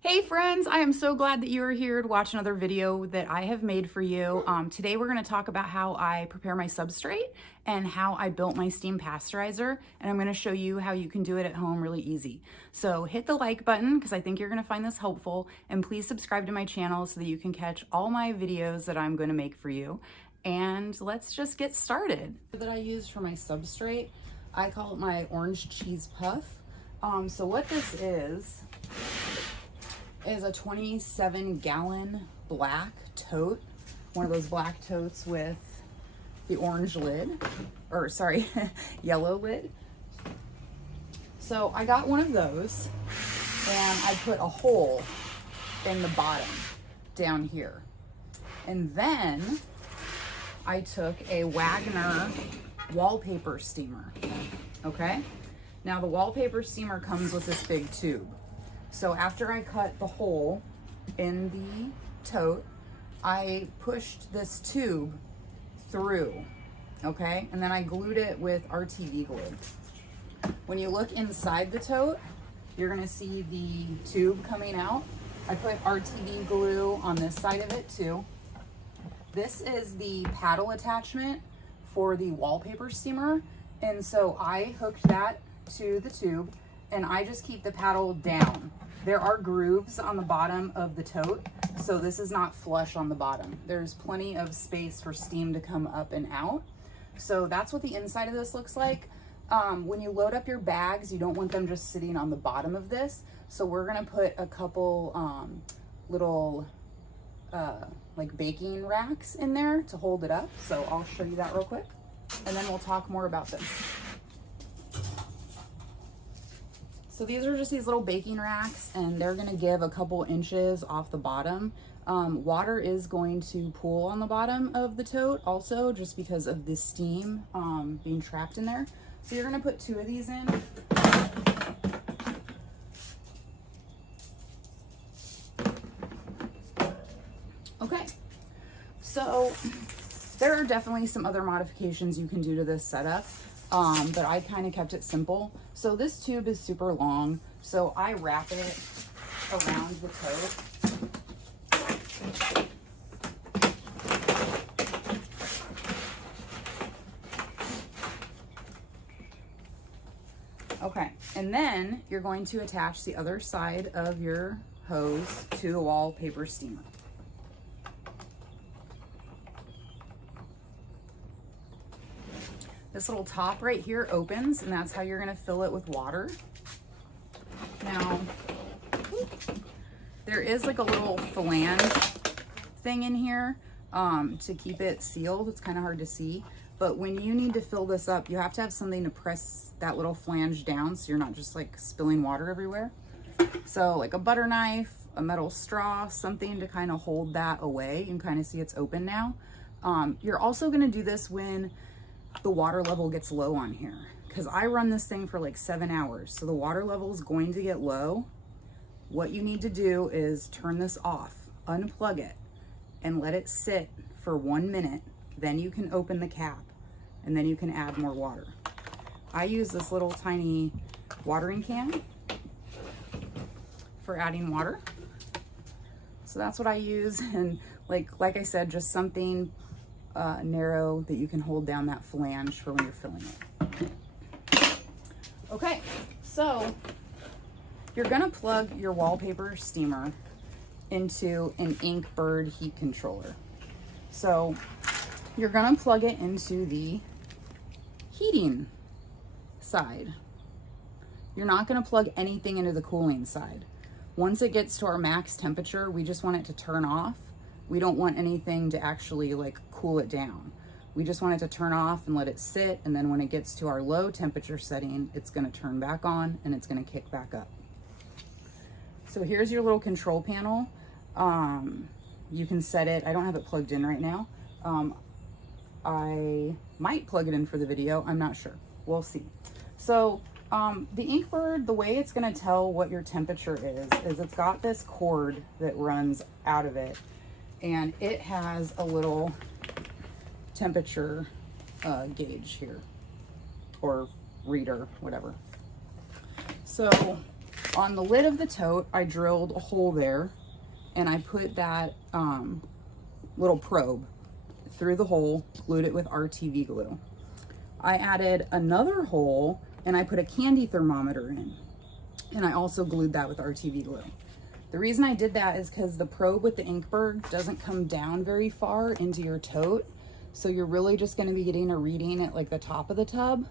Hey friends, I am so glad that you are here to watch another video that I have made for you. Today we're going to talk about how I prepare my substrate and how I built my steam pasteurizer, and I'm going to show you how you can do it at home really easy. So hit the like button because I think you're going to find this helpful, and please subscribe to my channel so that you can catch all my videos that I'm going to make for you. And let's just get started. That I use for my substrate, I call it my orange cheese puff. So what this is a 27-gallon black tote, one of those black totes with the orange lid, or sorry, yellow lid. So I got one of those and I put a hole in the bottom down here. And then I took a Wagner wallpaper steamer, okay? Now the wallpaper steamer comes with this big tube. So after I cut the hole in the tote, I pushed this tube through, okay? And then I glued it with RTV glue. When you look inside the tote, you're gonna see the tube coming out. I put RTV glue on this side of it too. This is the paddle attachment for the wallpaper steamer. And so I hooked that to the tube and I just keep the paddle down. There are grooves on the bottom of the tote, so this is not flush on the bottom. There's plenty of space for steam to come up and out. So that's what the inside of this looks like. When you load up your bags, you don't want them just sitting on the bottom of this. So we're gonna put a couple little like baking racks in there to hold it up. So I'll show you that real quick, and then we'll talk more about this. So these are just these little baking racks, and they're gonna give a couple inches off the bottom. Water is going to pool on the bottom of the tote also, just because of the steam being trapped in there. So you're gonna put 2 of these in. Okay, so there are definitely some other modifications you can do to this setup. But I kind of kept it simple. So this tube is super long, so I wrap it around the tote. Okay, and then you're going to attach the other side of your hose to the wallpaper steamer. This little top right here opens, and that's how you're gonna fill it with water. Now, there is like a little flange thing in here to keep it sealed. It's kind of hard to see, but when you need to fill this up, you have to have something to press that little flange down so you're not just like spilling water everywhere. So like a butter knife, a metal straw, something to kind of hold that away. You can kind of see it's open now. You're also gonna do this when the water level gets low on here, because I run this thing for like 7 hours, so the water level is going to get low. What you need to do is turn this off, unplug it, and let it sit for 1 minute. Then you can open the cap, and then you can add more water. I use this little tiny watering can for adding water. So that's what I use, and like I said, just something narrow that you can hold down that flange for when you're filling it. Okay, so you're gonna plug your wallpaper steamer into an Inkbird heat controller. So you're gonna plug it into the heating side. You're not gonna plug anything into the cooling side. Once it gets to our max temperature, we just want it to turn off. We don't want anything to actually like cool it down. We just want it to turn off and let it sit, and then when it gets to our low temperature setting, it's gonna turn back on and it's gonna kick back up. So here's your little control panel. You can set it, I don't have it plugged in right now. I might plug it in for the video, I'm not sure, we'll see. So the Inkbird, the way it's gonna tell what your temperature is it's got this cord that runs out of it, and it has a little temperature gauge here, or reader, whatever. So on the lid of the tote, I drilled a hole there and I put that little probe through the hole, glued it with RTV glue. I added another hole and I put a candy thermometer in, and I also glued that with RTV glue. The reason I did that is because the probe with the Inkberg doesn't come down very far into your tote, so you're really just going to be getting a reading at like the top of the tub.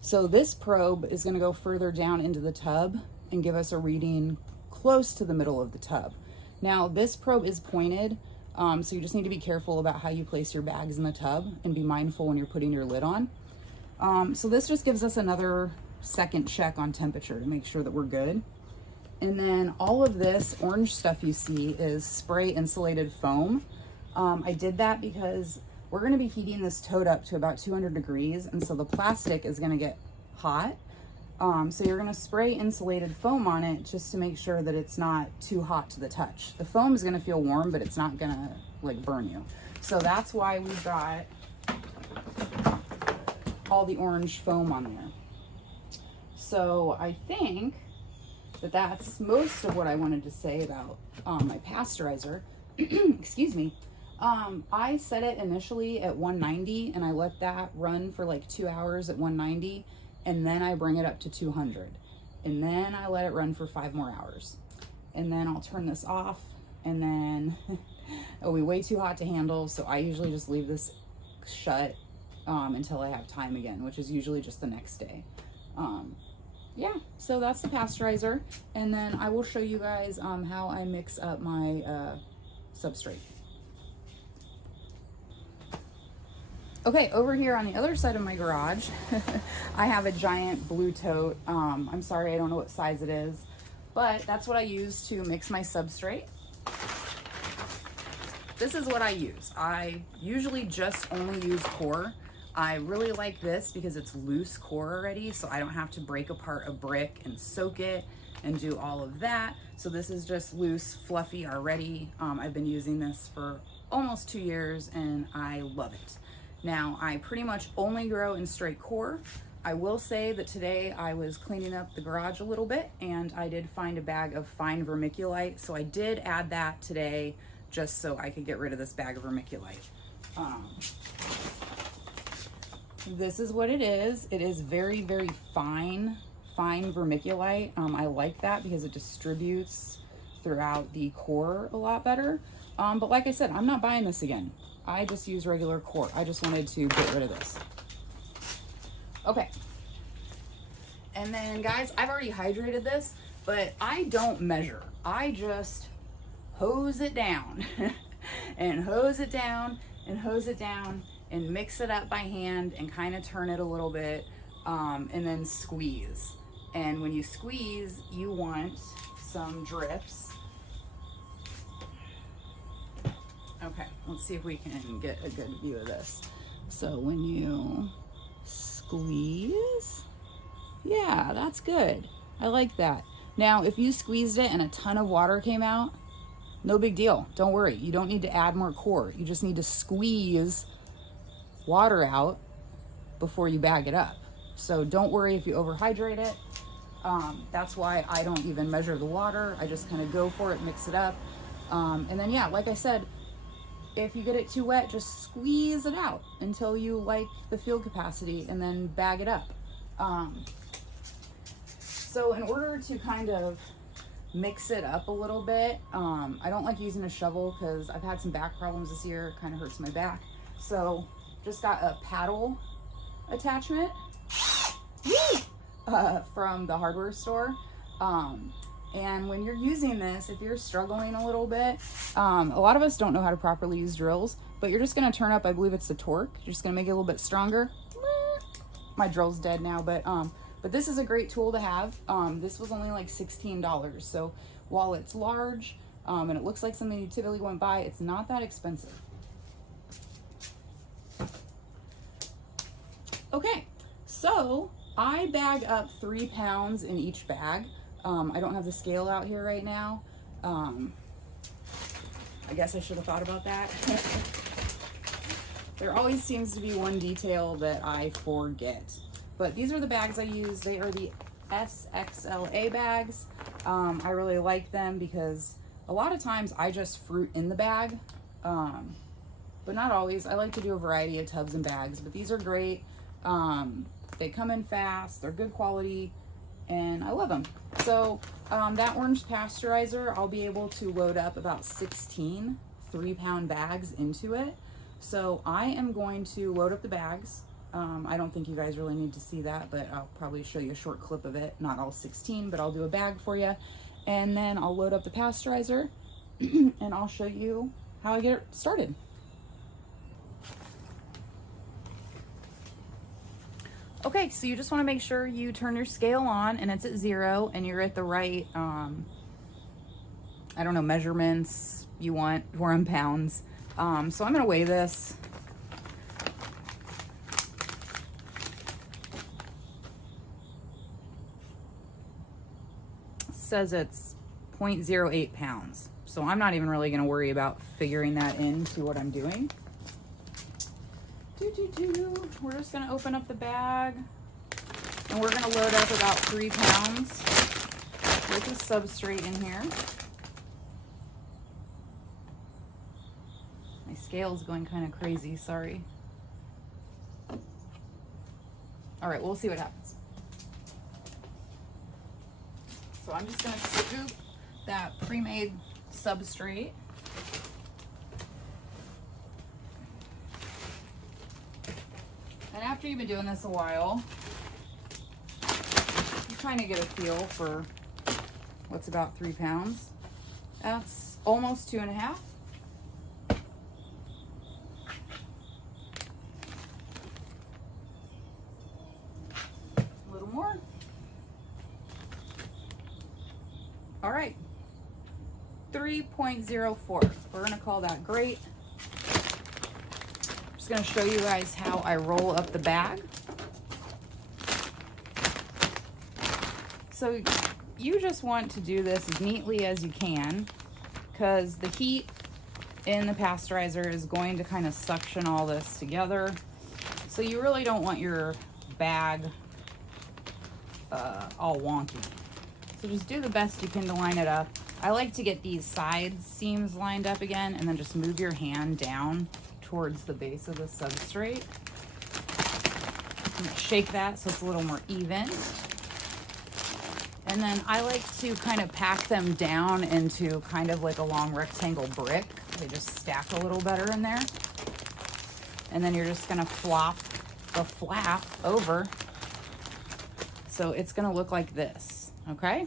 So this probe is going to go further down into the tub and give us a reading close to the middle of the tub. Now this probe is pointed, so you just need to be careful about how you place your bags in the tub and be mindful when you're putting your lid on. So this just gives us another second check on temperature to make sure that we're good. And then all of this orange stuff you see is spray insulated foam. I did that because we're going to be heating this tote up to about 200 degrees, and so the plastic is going to get hot. So you're going to spray insulated foam on it just to make sure that it's not too hot to the touch. The foam is going to feel warm, but it's not going to like burn you. So that's why we've got all the orange foam on there. So I think that that's most of what I wanted to say about my pasteurizer. Excuse me. I set it initially at 190 and I let that run for like 2 hours at 190, and then I bring it up to 200, and then I let it run for 5 more hours, and then I'll turn this off, and then it'll be way too hot to handle, so I usually just leave this shut until I have time again, which is usually just the next day. Yeah, so that's the pasteurizer, and then I will show you guys how I mix up my substrate. Okay, over here on the other side of my garage, I have a giant blue tote. I'm sorry, I don't know what size it is, but that's what I use to mix my substrate. This is what I use. I usually just only use core. I really like this because it's loose core already, so I don't have to break apart a brick and soak it and do all of that. So this is just loose, fluffy already. I've been using this for almost 2 years and I love it. Now, I pretty much only grow in straight core. I will say that today I was cleaning up the garage a little bit and I did find a bag of fine vermiculite, so I did add that today just so I could get rid of this bag of vermiculite. This is what it is. It is very, very fine vermiculite. I like that because it distributes throughout the core a lot better. But like I said, I'm not buying this again. I just use regular core. I just wanted to get rid of this. Okay. And then guys, I've already hydrated this, but I don't measure. I just hose it down and hose it down and hose it down and mix it up by hand and kind of turn it a little bit, and then squeeze. And when you squeeze, you want some drips. Okay, let's see if we can get a good view of this. So when you squeeze, yeah, that's good. I like that. Now, if you squeezed it and a ton of water came out, no big deal. Don't worry. You don't need to add more core. You just need to squeeze water out before you bag it up. So don't worry if you overhydrate it. That's why I don't even measure the water. I just kind of go for it, mix it up. And then, yeah, like I said, if you get it too wet, just squeeze it out until you like the field capacity and then bag it up. So in order to kind of mix it up a little bit, I don't like using a shovel because I've had some back problems this year. It kind of hurts my back. So just got a paddle attachment from the hardware store. And when you're using this, if you're struggling a little bit, a lot of us don't know how to properly use drills, but you're just going to turn up, I believe it's the torque. You're just going to make it a little bit stronger. My drill's dead now, but this is a great tool to have. This was only like $16. So while it's large, and it looks like something you typically wouldn't buy, it's not that expensive. Okay, so I bag up 3 pounds in each bag. I don't have the scale out here right now. I guess I should have thought about that. There always seems to be one detail that I forget. But these are the bags I use. They are the SXLA bags. I really like them because a lot of times I just fruit in the bag, but not always. I like to do a variety of tubs and bags, but these are great. They come in fast, they're good quality, and I love them. So that orange pasteurizer, I'll be able to load up about 16 3-pound bags into it. So I am going to load up the bags. I don't think you guys really need to see that, but I'll probably show you a short clip of it. Not all 16, but I'll do a bag for you. And then I'll load up the pasteurizer and I'll show you how I get it started. Okay, so you just want to make sure you turn your scale on and it's at 0 and you're at the right, I don't know, measurements you want. We're in pounds. So I'm going to weigh this. It says it's 0.08 pounds. So I'm not even really going to worry about figuring that into what I'm doing. We're just going to open up the bag and we're going to load up about 3 pounds with the substrate in here. My scale's going kind of crazy, sorry. All right, we'll see what happens. So I'm just going to scoop that pre-made substrate. And after you've been doing this a while, you're trying to get a feel for what's about 3 pounds. That's almost 2.5. A little more. All right, 3.04. We're gonna call that great. Going to show you guys how I roll up the bag. So you just want to do this as neatly as you can because the heat in the pasteurizer is going to kind of suction all this together. So you really don't want your bag all wonky. So just do the best you can to line it up. I like to get these side seams lined up again and then just move your hand down towards the base of the substrate. Shake that so it's a little more even. And then I like to kind of pack them down into kind of like a long rectangle brick. They just stack a little better in there. And then you're just gonna flop the flap over. So it's gonna look like this, okay?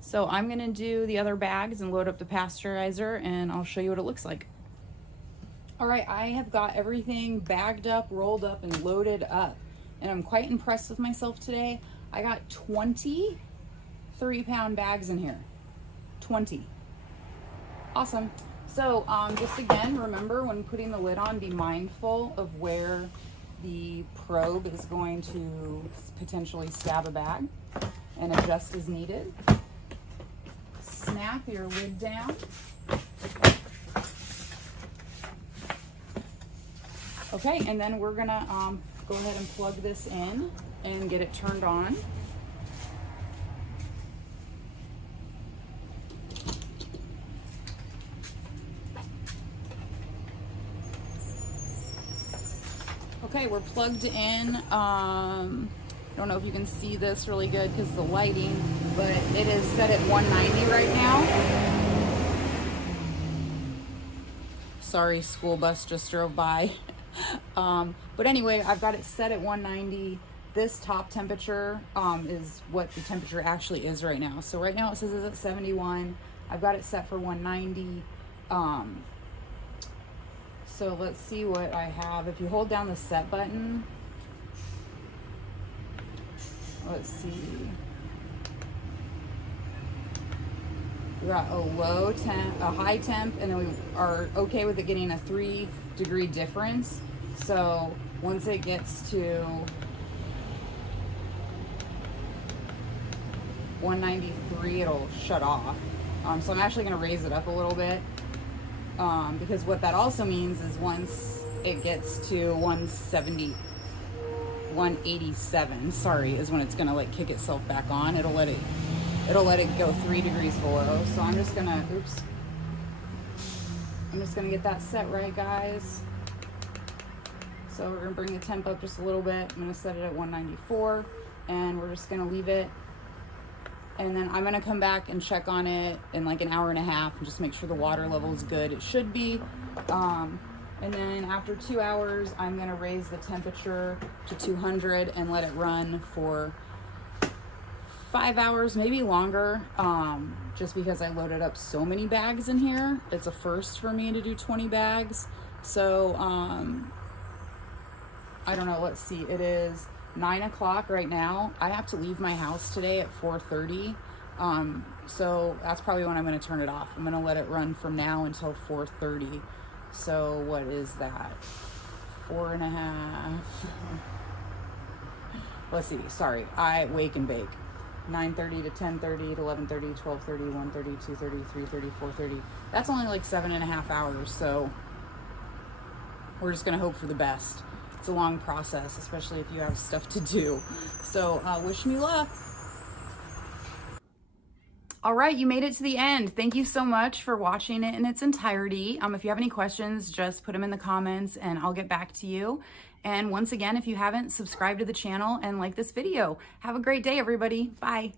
So I'm gonna do the other bags and load up the pasteurizer and I'll show you what it looks like. All right, I have got everything bagged up, rolled up, and loaded up. And I'm quite impressed with myself today. I got 20 3-pound bags in here. 20. Awesome. So just again, remember when putting the lid on, be mindful of where the probe is going to potentially stab a bag and adjust as needed. Snap your lid down. Okay, and then we're gonna go ahead and plug this in and get it turned on. Okay, we're plugged in. I don't know if you can see this really good because the lighting, but it is set at 190 right now. Sorry, school bus just drove by. But anyway, I've got it set at 190. This top temperature is what the temperature actually is right now. So right now it says it's at 71. I've got it set for 190. So let's see what I have. If you hold down the set button, let's see. We got a low temp, a high temp, and then we are okay with it getting a 3-degree difference. So once it gets to 193, it'll shut off. So I'm actually going to raise it up a little bit because what that also means is once it gets to 170, 187, sorry, is when it's gonna like kick itself back on. It'll let it go 3 degrees below. So I'm just gonna, I'm just gonna get that set right, guys. So we're gonna bring the temp up just a little bit. I'm gonna set it at 194, and we're just gonna leave it. And then I'm gonna come back and check on it in like an hour and a half and just make sure the water level is good. It should be. And then after 2 hours, I'm gonna raise the temperature to 200 and let it run for 5 hours, maybe longer, just because I loaded up so many bags in here. It's a first for me to do 20 bags. So, I don't know, let's see, it is 9 o'clock right now. I have to leave my house today at 4:30. So that's probably when I'm gonna turn it off. I'm gonna let it run from now until 4:30. So what is that? 4.5. Let's see, sorry, I wake and bake. 9:30 to 10:30 to 11:30, 12:30, 1:30, 2:30, 3:30, 4:30. That's only like 7.5 hours. So we're just gonna hope for the best. It's a long process, especially if you have stuff to do. So wish me luck. All right, you made it to the end. Thank you so much for watching it in its entirety. If you have any questions, just put them in the comments and I'll get back to you. And once again, if you haven't, subscribe to the channel and like this video. Have a great day, everybody. Bye.